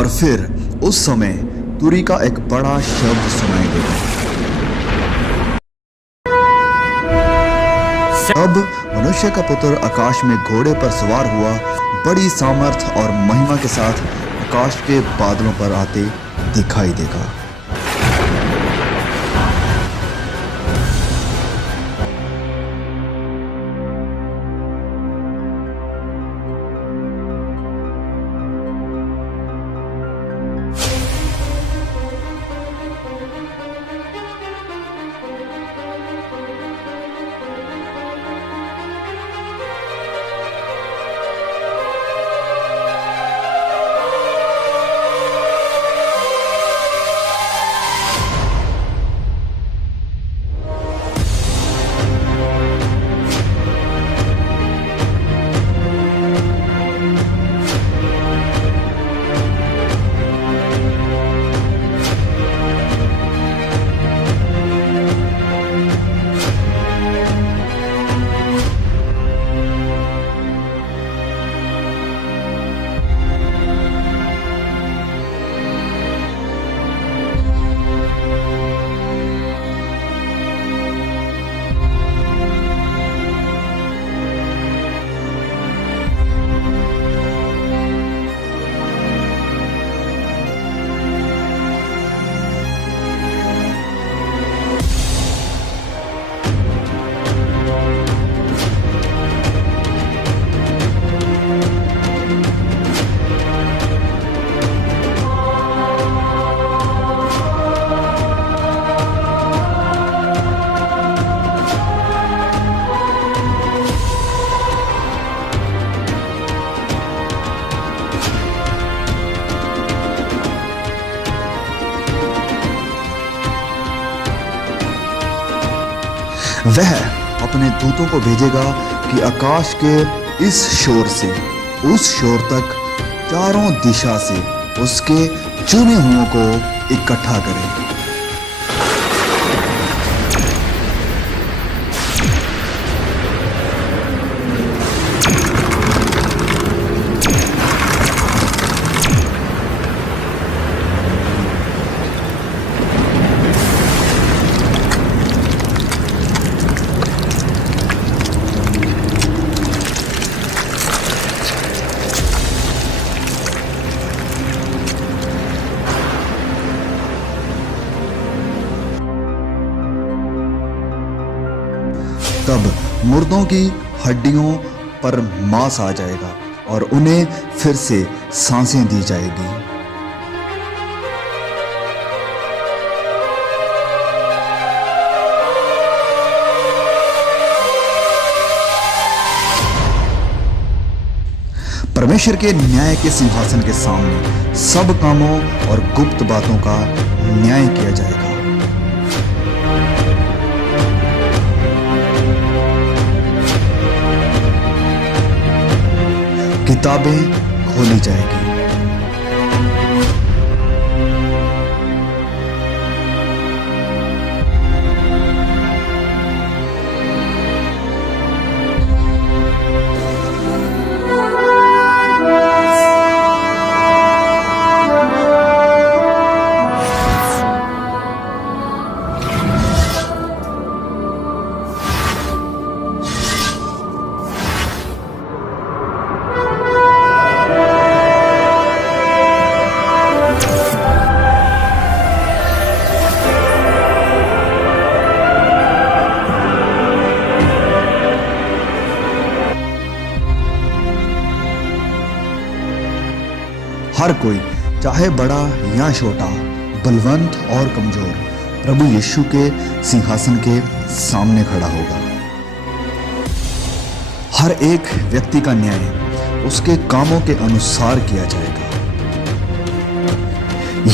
और फिर उस समय तुरी का एक बड़ा शब्द सुनाई देगा। अब मनुष्य का पुत्र आकाश में घोड़े पर सवार हुआ बड़ी सामर्थ और महिमा के साथ आकाश के बादलों पर आते दिखाई देगा। वह अपने दूतों को भेजेगा कि आकाश के इस शोर से उस शोर तक चारों दिशा से उसके चुने हुओं को इकट्ठा करें। तब मुर्दों की हड्डियों पर मांस आ जाएगा और उन्हें फिर से सांसें दी जाएगी। परमेश्वर के न्याय के सिंहासन के सामने सब कामों और गुप्त बातों का न्याय किया जाएगा। किताबें खोली जाएगी। हर कोई, चाहे बड़ा या छोटा, बलवंत और कमजोर, प्रभु यीशु के सिंहासन के सामने खड़ा होगा। हर एक व्यक्ति का न्याय उसके कामों के अनुसार किया जाएगा।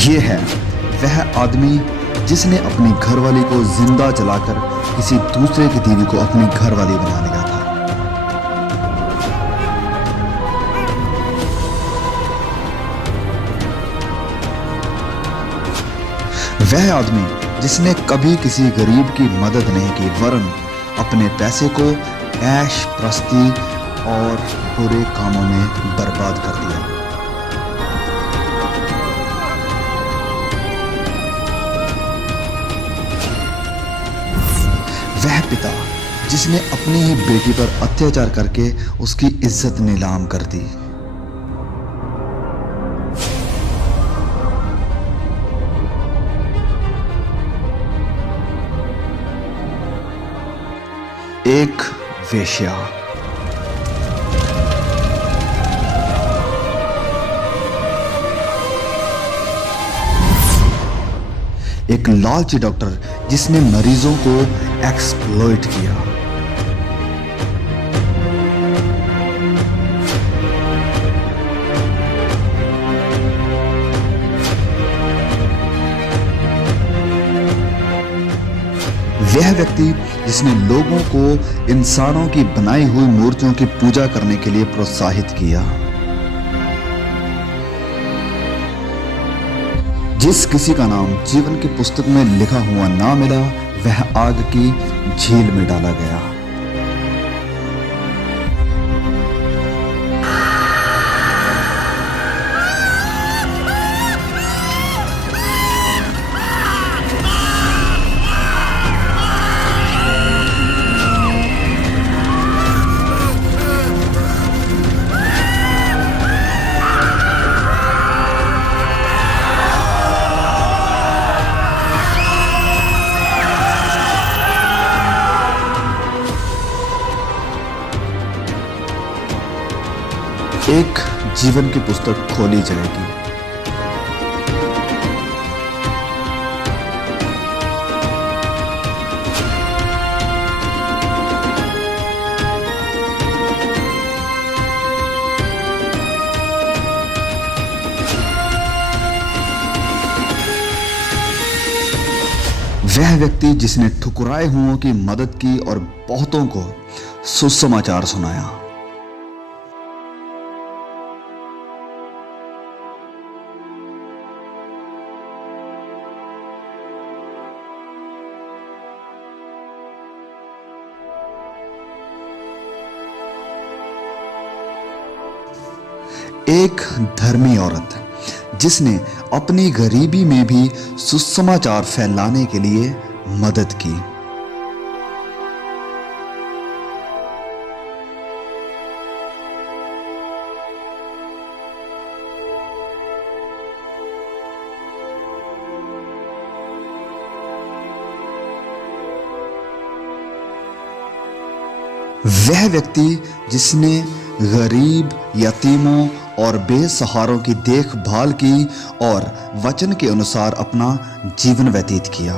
ये है वह आदमी जिसने अपनी घरवाली को जिंदा जलाकर किसी दूसरे की बीवी को अपनी घरवाली बना लिया था। वह आदमी जिसने कभी किसी गरीब की मदद नहीं की, वरन अपने पैसे को ऐश प्रस्ती और बुरे कामों में बर्बाद कर दिया। वह पिता जिसने अपनी ही बेटी पर अत्याचार करके उसकी इज्जत नीलाम कर दी। एक वेश्या। एक लालची डॉक्टर जिसने मरीजों को एक्सप्लॉइट किया। वह व्यक्ति जिसने लोगों को इंसानों की बनाई हुई मूर्तियों की पूजा करने के लिए प्रोत्साहित किया। जिस किसी का नाम जीवन की पुस्तक में लिखा हुआ ना मिला, वह आग की झील में डाला गया। एक जीवन की पुस्तक खोली जाएगी। वह व्यक्ति जिसने ठुकराए हुओं की मदद की और बहुतों को सुसमाचार सुनाया। एक धर्मी औरत जिसने अपनी गरीबी में भी सुसमाचार फैलाने के लिए मदद की। वह व्यक्ति जिसने गरीब, यतीमों और बेसहारों की देखभाल की और वचन के अनुसार अपना जीवन व्यतीत किया।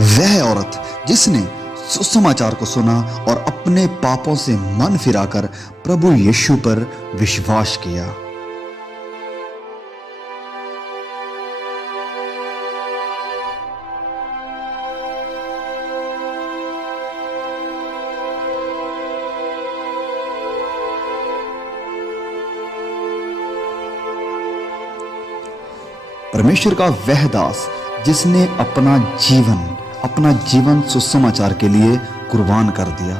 वह औरत जिसने सुसमाचार को सुना और अपने पापों से मन फिराकर प्रभु यीशु पर विश्वास किया। परमेश्वर का वह दास जिसने अपना जीवन सुसमाचार के लिए कुर्बान कर दिया।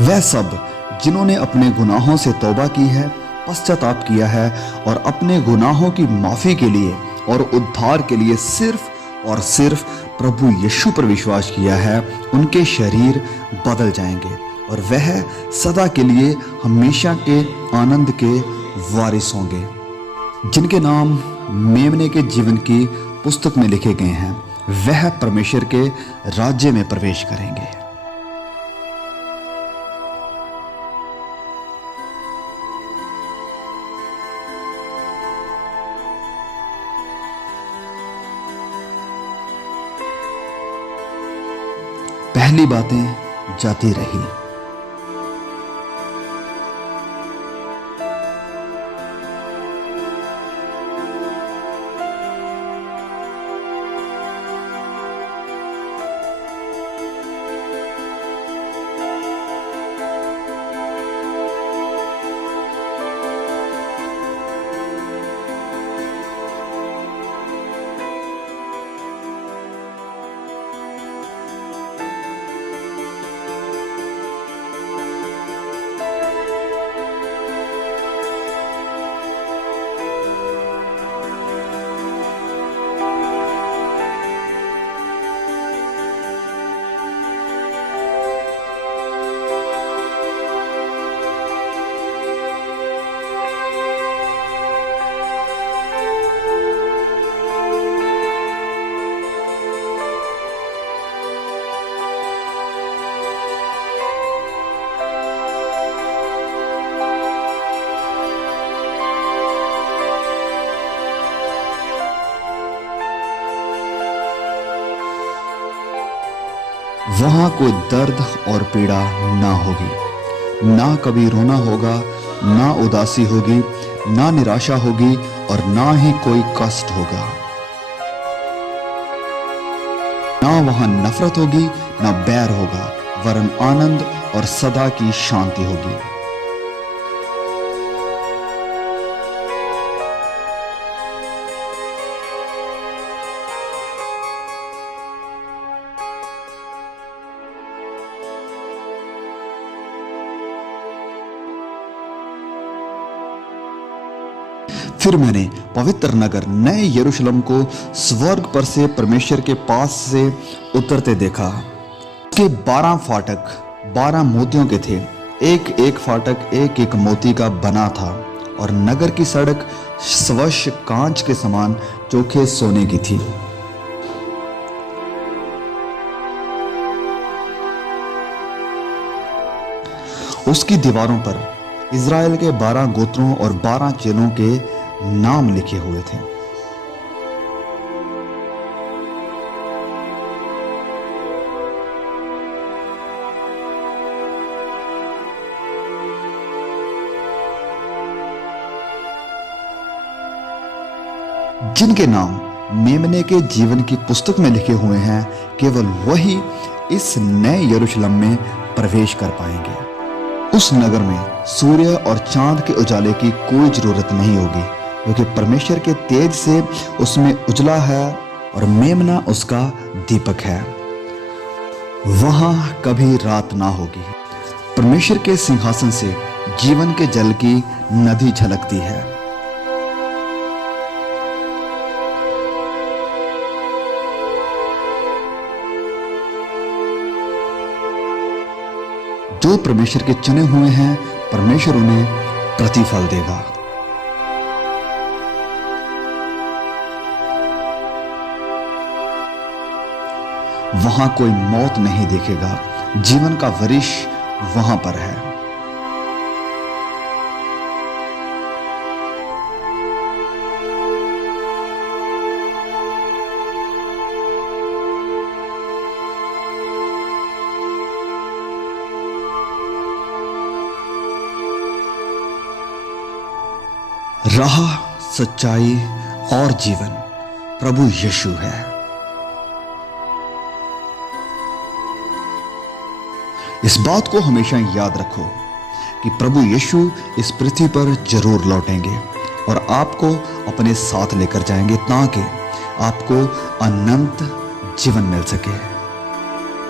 वह सब जिन्होंने अपने गुनाहों से तौबा की है, पश्चाताप किया है और अपने गुनाहों की माफी के लिए और उद्धार के लिए सिर्फ और सिर्फ प्रभु यीशु पर विश्वास किया है, उनके शरीर बदल जाएंगे और वह सदा के लिए हमेशा के आनंद के वारिस होंगे, जिनके नाम मेमने के जीवन की पुस्तक में लिखे गए हैं। वह परमेश्वर के राज्य में प्रवेश करेंगे। पहली बातें जाती रही। वहां कोई दर्द और पीड़ा ना होगी, ना कभी रोना होगा, ना उदासी होगी, ना निराशा होगी और ना ही कोई कष्ट होगा। ना वहां नफरत होगी, ना बैर होगा, वरन आनंद और सदा की शांति होगी। फिर मैंने पवित्र नगर नए यरूशलेम को स्वर्ग पर से परमेश्वर के पास से उतरते देखा। उसके 12 फाटक 12 मोतियों के थे, एक एक फाटक एक एक मोती का बना था और नगर की सड़क स्वच्छ कांच के समान चोखे सोने की थी। उसकी दीवारों पर इज़राइल के 12 गोत्रों और 12 चेलों के नाम लिखे हुए थे। जिनके नाम मेमने के जीवन की पुस्तक में लिखे हुए हैं, केवल वही इस नए यरूशलेम में प्रवेश कर पाएंगे। उस नगर में सूर्य और चांद के उजाले की कोई जरूरत नहीं होगी, क्योंकि परमेश्वर के तेज से उसमें उजला है और मेमना उसका दीपक है। वहां कभी रात ना होगी। परमेश्वर के सिंहासन से जीवन के जल की नदी झलकती है। जो परमेश्वर के चुने हुए हैं, परमेश्वर उन्हें प्रतिफल देगा। वहां कोई मौत नहीं देखेगा, जीवन का वृक्ष वहां पर है। राह, सच्चाई और जीवन प्रभु यीशु है। इस बात को हमेशा याद रखो कि प्रभु यीशु इस पृथ्वी पर जरूर लौटेंगे और आपको अपने साथ लेकर जाएंगे ताकि आपको अनंत जीवन मिल सके।